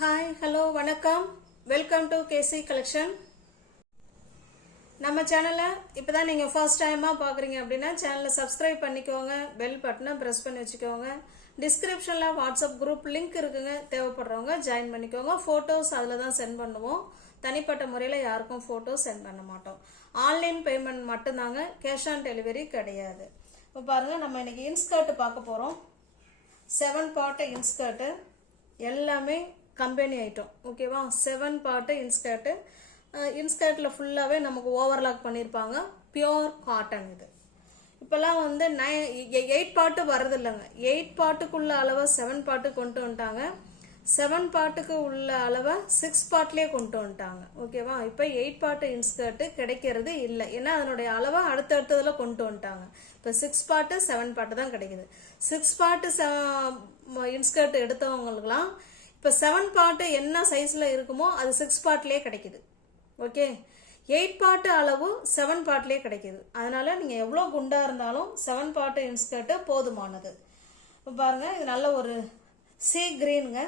Hi hello வணக்கம் welcome to KC collection. நம்ம சேனலை இப்போ தான் நீங்கள் ஃபர்ஸ்ட் டைமாக பார்க்குறீங்க அப்படின்னா சேனலை சப்ஸ்கிரைப் பண்ணிக்கோங்க, பெல் பட்டனை ப்ரெஸ் பண்ணி வச்சுக்கோங்க. டிஸ்கிரிப்ஷனில் வாட்ஸ்அப் குரூப் லிங்க் இருக்குங்க, தேவைப்படுறவங்க ஜாயின் பண்ணிக்கோங்க. ஃபோட்டோஸ் அதில் தான் சென்ட் பண்ணுவோம். தனிப்பட்ட முறையில் யாருக்கும் ஃபோட்டோஸ் சென்ட் பண்ண மாட்டோம். ஆன்லைன் பேமெண்ட் மட்டும்தாங்க, கேஷ் ஆன் டெலிவரி கிடையாது. இப்போ பாருங்கள், நம்ம இன்னைக்கு இன்ஸ்கர்ட் பார்க்க போகிறோம். 7 பார்ட் இன்ஸ்கர்ட்டு, எல்லாமே கம்பெனி ஐட்டம். ஓகேவா? 7 பார்ட் இன்ஸ்கர்ட்டு. இன்ஸ்கர்ட்டில் ஃபுல்லாகவே நமக்கு ஓவர்லாக் பண்ணியிருப்பாங்க. Pure cotton. இது இப்போல்லாம் வந்து 8 பார்ட்டு வரது இல்லைங்க. 8 பார்ட்டுக்குள்ள அளவை 7 பார்ட்டுக்கு கொண்டு வந்துட்டாங்க. 7 பார்ட்டுக்கு உள்ள அளவை 6 பார்ட்லேயே கொண்டு வந்துட்டாங்க. ஓகேவா? இப்போ 8 பார்ட்டு இன்ஸ்கர்ட்டு கிடைக்கிறது இல்லை, ஏன்னா அதனுடைய அளவை அடுத்தடுத்ததில் கொண்டு வந்துட்டாங்க. இப்போ 6 பார்ட்டு 7 பார்ட்டு தான் கிடைக்குது. 6 பார்ட்டு இன்ஸ்கர்ட் எடுத்தவங்களுக்குலாம் இப்போ 7 பார்ட்டு என்ன சைஸில் இருக்குமோ அது 6 பார்ட்லேயே கிடைக்குது. ஓகே, 8 பார்ட்டு அளவு 7 பார்ட்லேயே கிடைக்குது. அதனால நீங்கள் எவ்வளோ குண்டாக இருந்தாலும் 7 பார்ட்டு இன்ஸ்கர்ட்டு போதுமானது. இப்போ பாருங்கள், இது நல்ல ஒரு சீ கிரீனுங்க.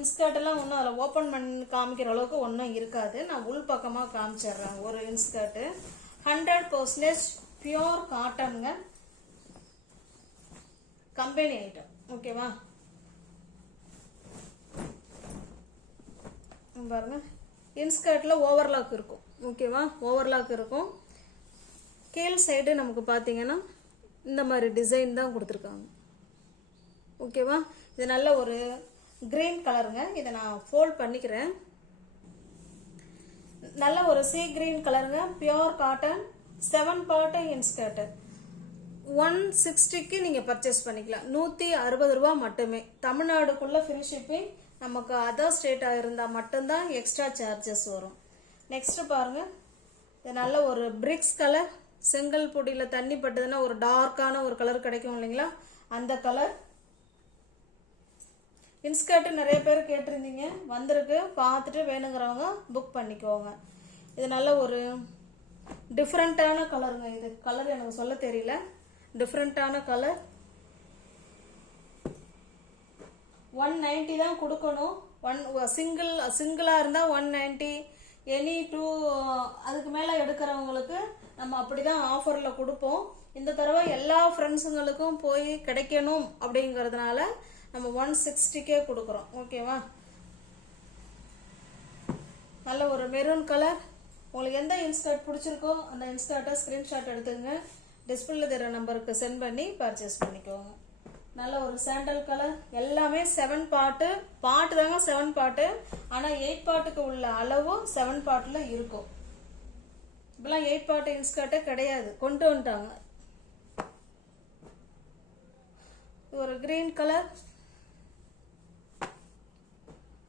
இன்ஸ்கர்ட்டெல்லாம் ஒன்றும் அதில் ஓப்பன் பண்ணி காமிக்கிற அளவுக்கு ஒன்றும் இருக்காது. நான் உள் பக்கமாக காமிச்சிடுறேன். ஒரு இன்ஸ்கர்ட்டு 100% பியோர் காட்டனுங்க, கம்பெனி ஐட்டம். ஓகேவா? பாருங்க, இன்ஸ்கர்ட்டில் ஓவர்லாக் இருக்கும். ஓகேவா? ஓவர்லாக் இருக்கும். கீழ் சைடு நமக்கு பார்த்தீங்கன்னா இந்த மாதிரி டிசைன் தான் கொடுத்துருக்காங்க. ஓகேவா? இது நல்ல ஒரு கிரீன் கலருங்க. இதை நான் ஃபோல்ட் பண்ணிக்கிறேன். நல்ல ஒரு சீ கிரீன் கலருங்க, பியோர் காட்டன், 7 பார்ட்டு இன்ஸ்கர்ட்டு. 160க்கு நீங்கள் பர்ச்சேஸ் பண்ணிக்கலாம். 160 ரூபா மட்டுமே. தமிழ்நாடுக்குள்ள ஃப்ரீ ஷிப்பிங். நமக்கு அதர் ஸ்டேட்டாக இருந்தால் மட்டும்தான் எக்ஸ்ட்ரா சார்ஜஸ் வரும். நெக்ஸ்ட் பாருங்க, இது நல்ல ஒரு பிரிக்ஸ் கலர். செங்கல் பொடியில் தண்ணி பட்டதுன்னா ஒரு டார்க்கான ஒரு கலர் கிடைக்கும் இல்லைங்களா, அந்த கலர். இன்ஸ்கர்ட் நிறைய பேர் கேட்டிருந்தீங்க, வந்திருக்கு. பார்த்துட்டு வேணுங்கிறவங்க புக் பண்ணிக்கோங்க. இது நல்ல ஒரு டிஃப்ரெண்ட்டான கலருங்க. இது கலர் எனக்கு சொல்ல தெரியல, டிஃப்ரெண்ட்டான கலர். 190 தான் கொடுக்கணும். சிங்கிளாக இருந்தால் 190, எனி 2 அதுக்கு மேலே எடுக்கிறவங்களுக்கு நம்ம அப்படி தான் ஆஃபரில் கொடுப்போம். இந்த தடவை எல்லா ஃப்ரெண்ட்ஸுங்களுக்கும் போய் கிடைக்கணும் அப்படிங்கிறதுனால நம்ம 160க்கே கொடுக்குறோம். ஓகேவா? நல்ல ஒரு மெரூன் கலர். உங்களுக்கு எந்த இன்ஸ்கர்ட் பிடிச்சிருக்கோ அந்த இன்ஸ்கர்ட்டை ஸ்க்ரீன்ஷாட் எடுத்துங்க, டிஸ்பிளேல தர நம்பருக்கு சென்ட் பண்ணி பர்ச்சேஸ் பண்ணிக்கோங்க. நல்ல ஒரு சாண்டல் கலர். எல்லாமே 7 பார்ட்டு தாங்க, 7 பார்ட்டு. ஆனால் 8 பார்ட்டுக்கு உள்ள அளவு 7 பார்ட்டில் இருக்கும். இப்பெல்லாம் 8 பார்ட்டு இன்ஸ்கர்ட்டே கிடையாது, கொண்டு வந்துட்டாங்க. ஒரு கிரீன் கலர்.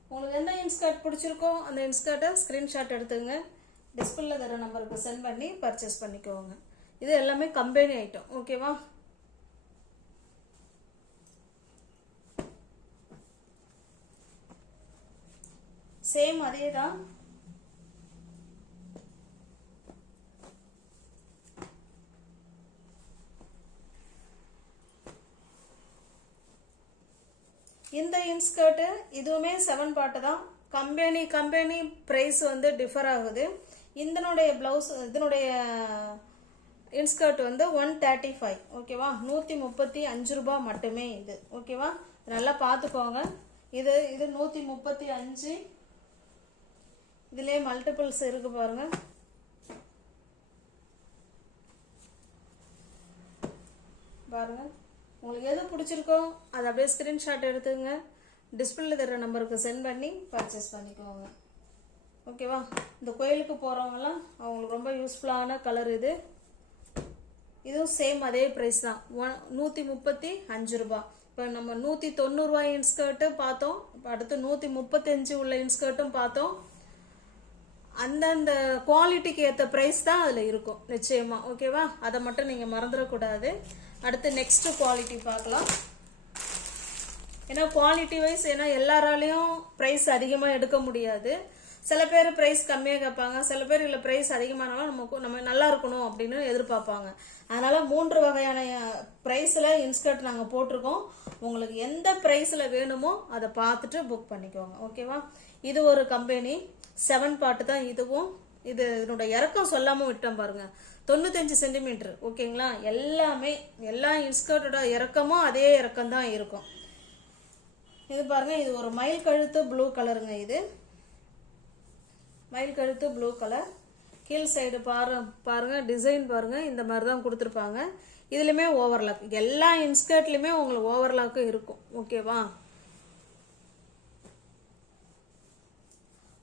உங்களுக்கு எந்த இன்ஸ்கர்ட் பிடிச்சிருக்கோ அந்த இன்ஸ்கர்ட்டை ஸ்க்ரீன்ஷாட் எடுத்துங்க, டிஸ்பிளேல தர நம்பருக்கு சென்ட் பண்ணி பர்ச்சேஸ் பண்ணிக்கோங்க. இது எல்லாமே கம்பெனி ஐட்டம். ஓகேவா? சேம் அதே தான். இந்த இன்ஸ்கர்ட் இதுவுமே 7 பார்ட் தான். கம்பெனி பிரைஸ் வந்து டிஃபர் ஆகுது. இதனுடைய பிளவுஸ், இதனுடைய இன்ஸ்கர்ட் வந்து 135. ஓகேவா? 135 ரூபாய் மட்டுமே இது. ஓகேவா? நல்லா பார்த்துக்கோங்க. இது 135. இதுலேயே மல்டிபிள்ஸ் இருக்கு பாருங்க. பாருங்க, உங்களுக்கு எது பிடிச்சிருக்கோ அதை அப்படியே ஸ்கிரீன்ஷாட் எடுத்துங்க, டிஸ்பிளேல தர நம்பருக்கு சென்ட் பண்ணி பர்ச்சேஸ் பண்ணிக்கோங்க. ஓகேவா? இந்த கோயிலுக்கு போகிறவங்களாம் அவங்களுக்கு ரொம்ப யூஸ்ஃபுல்லான கலர் இது. இதுவும் சேம் அதே ப்ரைஸ் தான், 135 ரூபாய். இப்போ நம்ம 190 ரூபாய் இன்ஸ்கர்ட்டு பார்த்தோம். இப்போ அடுத்து 135 உள்ள இன்ஸ்கர்ட்டும் பார்த்தோம். அந்தந்த குவாலிட்டிக்கு ஏற்ற ப்ரைஸ் தான் அதில் இருக்கும் நிச்சயமா. ஓகேவா? அதை மட்டும் நீங்கள் மறந்துடக்கூடாது. அடுத்து நெக்ஸ்ட் குவாலிட்டி பார்க்கலாம். ஏன்னா குவாலிட்டி வைஸ், ஏன்னா எல்லாராலையும் ப்ரைஸ் அதிகமாக எடுக்க முடியாது. சில பேர் ப்ரைஸ் கம்மியாக கேட்பாங்க, சில பேர் இல்லை ப்ரைஸ் அதிகமானாலும் நம்ம நல்லா இருக்கணும் அப்படின்னு எதிர்பார்ப்பாங்க. அதனால் 3 வகையான ப்ரைஸில் இன்ஸ்கர்ட் நாங்கள் போட்டிருக்கோம். உங்களுக்கு எந்த ப்ரைஸில் வேணுமோ அதை பார்த்துட்டு புக் பண்ணிக்கோங்க. ஓகேவா? இது ஒரு கம்பெனி 7 பார்ட் தான் இதுவும். இதனோட இறக்கம் சொல்லாமல் விட்டோம் பாருங்க, 95 சென்டிமீட்டர். ஓகேங்களா? எல்லா இன்ஸ்கர்ட்டோட இறக்கமும் அதே இறக்கம் தான் இருக்கும். இது பாருங்க, இது ஒரு மயில் கழுத்து ப்ளூ கலருங்க. இது மயில் கழுத்து ப்ளூ கலர். கீழ் சைடு பாருங்க டிசைன் பாருங்க, இந்த மாதிரி தான் கொடுத்துருப்பாங்க. இதுலையுமே ஓவர்லாக், எல்லா இன்ஸ்கர்ட்லையுமே உங்களுக்கு ஓவர்லாக்கும் இருக்கும். ஓகேவா?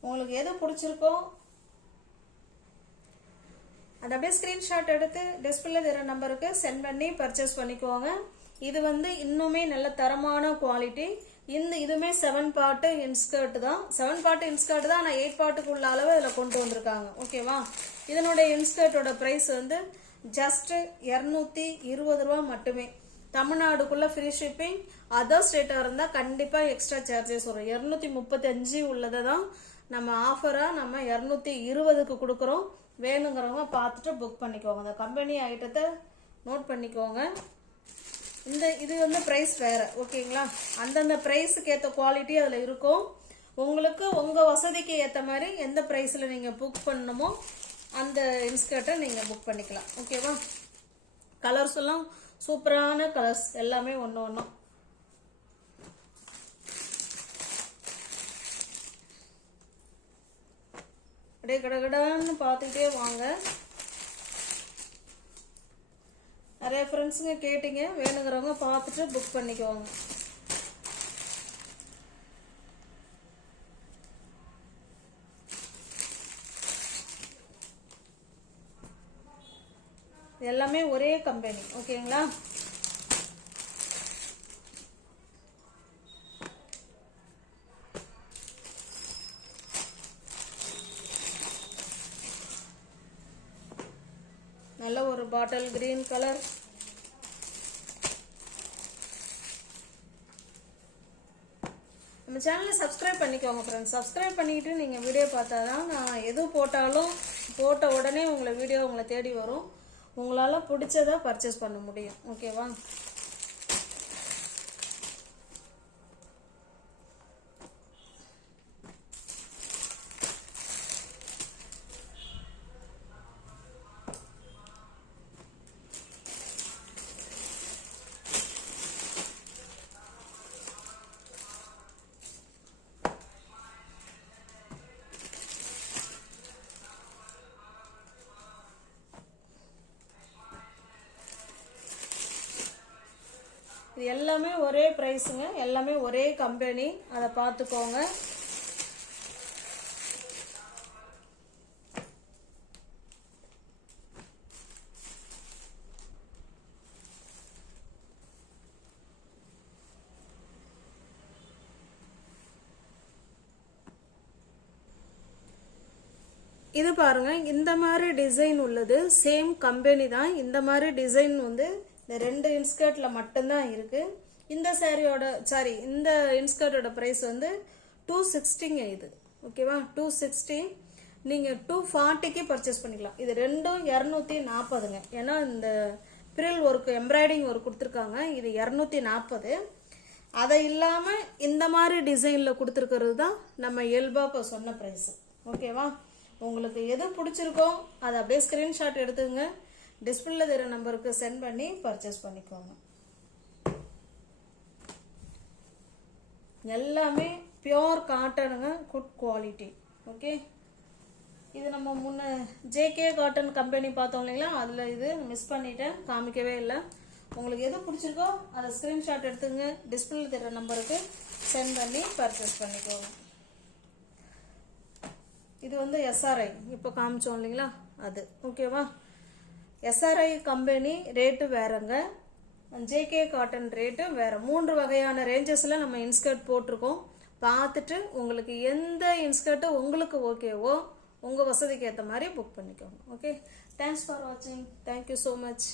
உங்களுக்கு எது பிடிச்சிருக்கோ அதை அப்படியே ஸ்கிரீன்ஷாட் எடுத்து டிஸ்பிளே தர நம்பருக்கு சென்ட் பண்ணி பர்ச்சேஸ் பண்ணிக்கோங்க. இது இன்னுமே நல்ல தரமான குவாலிட்டி. இதுவுமே 7 பார்ட் இன்ஸ்கர்ட் தான். 7 பார்ட் இன்ஸ்கர்ட் தான், ஆனால் 8 பார்ட்டுக்குள்ள அளவு இதில் கொண்டு வந்திருக்காங்க. ஓகேவா? இதனுடைய இன்ஸ்கர்ட்டோட ப்ரைஸ் ஜஸ்ட் 220 ரூபா மட்டுமே. தமிழ்நாடுக்குள்ள ஃப்ரீ ஷிப்பிங். அதர் ஸ்டேட்டாக இருந்தால் கண்டிப்பாக எக்ஸ்ட்ரா சார்ஜஸ் வரும். 235 உள்ளதை தான் நம்ம ஆஃபராக நம்ம 220க்கு கொடுக்குறோம். வேணுங்கிறவங்க பார்த்துட்டு புக் பண்ணிக்கோங்க. அந்த கம்பெனி ஐட்டத்தை நோட் பண்ணிக்கோங்க. இது ப்ரைஸ் வேறு. ஓகேங்களா? அந்தந்த ப்ரைஸுக்கு ஏற்ற குவாலிட்டி அதில் இருக்கும். உங்களுக்கு உங்கள் வசதிக்கு ஏற்ற மாதிரி எந்த ப்ரைஸில் நீங்கள் புக் பண்ணணுமோ அந்த இன்ஸ்கர்ட்டை நீங்கள் புக் பண்ணிக்கலாம். ஓகேவா? கலர்ஸ் எல்லாம் சூப்பரான கலர்ஸ், எல்லாமே ஒன்று அப்படியே கடகடான்னு பார்த்துக்கிட்டே வாங்க. நிறைய ஃப்ரெண்ட்ஸுங்க கேட்டீங்க, வேணுங்கிறவங்க பார்த்துட்டு புக் பண்ணிக்குவாங்க. எல்லாமே ஒரே கம்பெனி. ஓகேங்களா? நல்ல ஒரு பாட்டில் கிரீன் கலர். நம்ம சேனலை சப்ஸ்கிரைப் பண்ணிக்கோங்க ஃப்ரெண்ட்ஸ். சப்ஸ்கிரைப் பண்ணிக்கிட்டு நீங்கள் வீடியோ பார்த்தா தான் நான் எது போட்டாலும் போட்ட உடனே உங்களை தேடி வரும். உங்களால் பிடிச்சதை பர்ச்சேஸ் பண்ண முடியும். ஓகேவா? இது எல்லாமே ஒரே ப்ரைஸுங்க, எல்லாமே ஒரே கம்பெனி. அதை பார்த்துக்கோங்க. இது பாருங்க, இந்த மாதிரி டிசைன் உள்ளது சேம் கம்பெனி தான். இந்த மாதிரி டிசைன் இந்த 2 இன்ஸ்கர்ட்ல மட்டும்தான் இருக்கு. இந்த இந்த இன்ஸ்கர்ட்டோட பிரைஸ் 260ங்க. இது ஓகேவா? 260. நீங்க 240க்கு பர்ச்சேஸ் பண்ணிக்கலாம். இது ரெண்டும் 240ங்க. ஏன்னா இந்த பிரில் ஒர்க் எம்ப்ராய்டிங் ஒர்க் கொடுத்துருக்காங்க. இது 240. அதை இல்லாம இந்த மாதிரி டிசைன்ல கொடுத்துருக்கிறது தான் நம்ம இயல்பா இப்போ சொன்ன பிரைஸ். ஓகேவா? உங்களுக்கு எது பிடிச்சிருக்கோ அதை அப்படியே ஸ்கிரீன்ஷாட் எடுத்துங்க. டிஸ்பிளேல தெரிய நம்பருக்கு சென்ட் பண்ணி பர்ச்சேஸ் பண்ணிக்கோங்க. எல்லாமே பியோர் காட்டனுங்க, குட் குவாலிட்டி. ஓகே, இது நம்ம முன்ன ஜேகே காட்டன் கம்பெனி பார்த்தோம் இல்லைங்களா, அதில் இது மிஸ் பண்ணிட்டேன், காமிக்கவே இல்லை. உங்களுக்கு எது பிடிச்சிருக்கோ அதை ஸ்க்ரீன்ஷாட் எடுத்துங்க, டிஸ்பிளேல தெரிய நம்பருக்கு சென்ட் பண்ணி பர்ச்சேஸ் பண்ணிக்கோங்க. இது எஸ்ஆர்ஐ இப்போ காமிச்சோம் இல்லைங்களா, அது ஓகேவா. எஸ்ஆர்ஐ கம்பெனி ரேட்டு வேறங்க, ஜேகே காட்டன் ரேட்டு வேற. 3 வகையான ரேஞ்சஸில் நம்ம இன்ஸ்கர்ட் போட்டிருக்கோம். பார்த்துட்டு உங்களுக்கு எந்த இன்ஸ்கர்ட்டு உங்களுக்கு ஓகேவோ உங்கள் வசதிக்கு ஏற்ற மாதிரி புக் பண்ணிக்கோங்க. ஓகே, தேங்க்ஸ் ஃபார் வாட்சிங். Thank you so much.